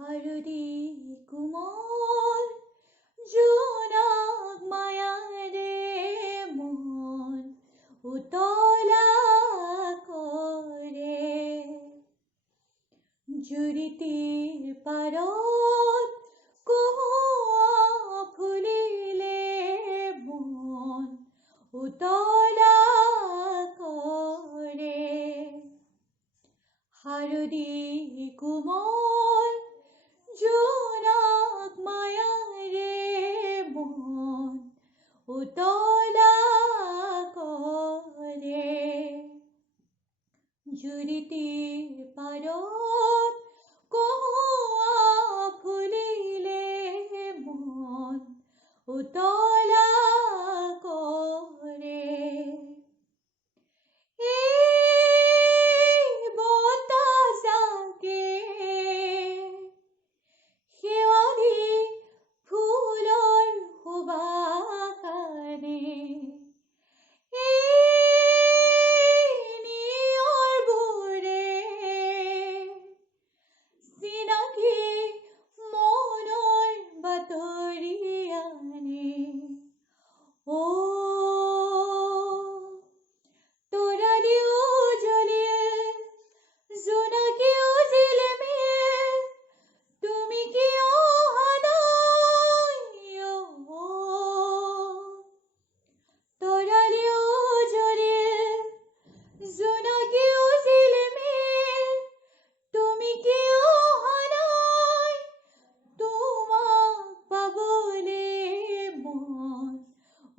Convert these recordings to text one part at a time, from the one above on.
হাৰদি কুমল জোনাক মায়াৰে মন উতলা কৰে জুৰিটিৰ পাৰত কোৱা ফুলিলে মন উতলা কৰে হাৰদি কোমল জোনাক মায়াৰে মন উতলা কৰে জুৰিটিৰ পাৰত কোৱা ফুলিলে মন উতলা কৰে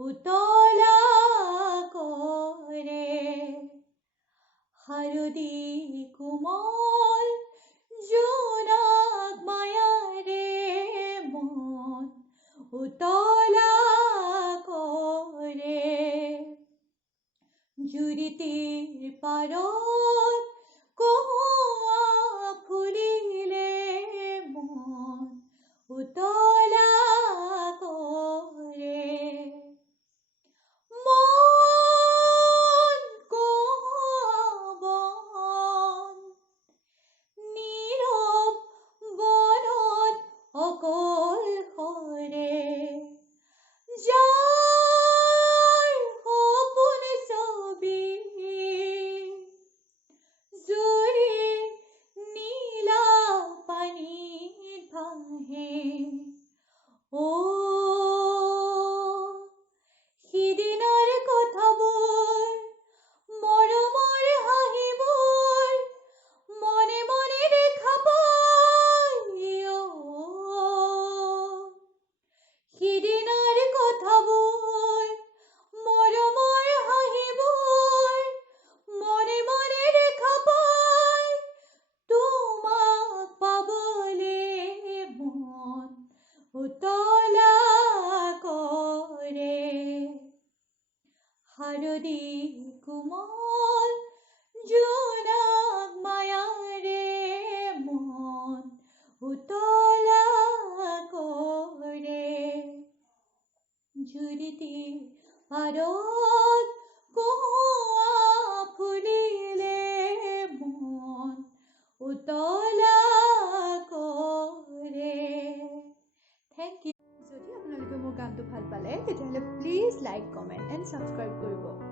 উতলা কৰে হাৰদি কোমল জোনাক মায়াৰে মন উতলা কৰে জুৰিটিৰ পাৰত কোৱা ফুলিলে মন উতলা কৰে সিদিনাৰ কথাবোৰ মৰমৰ হাঁহিবোৰ মনে মনে দেখা পায় সিদিনাৰ কথাবোৰ মৰমৰ হাঁহিবোৰ মনে মনে দেখা পায় তোমাক পাবলে মন উতলা কৰে হাৰদি কোমল জোনাক মায়াৰে মন উতলা কৰে জুৰিটিৰ পাৰত কোৱা ফুলিলে মন উতলা কৰে থেংক ইউ যদি আপোনালোকে মোৰ গানটো ভাল পালে তেতিয়াহ'লে please like comment and subscribe কৰিব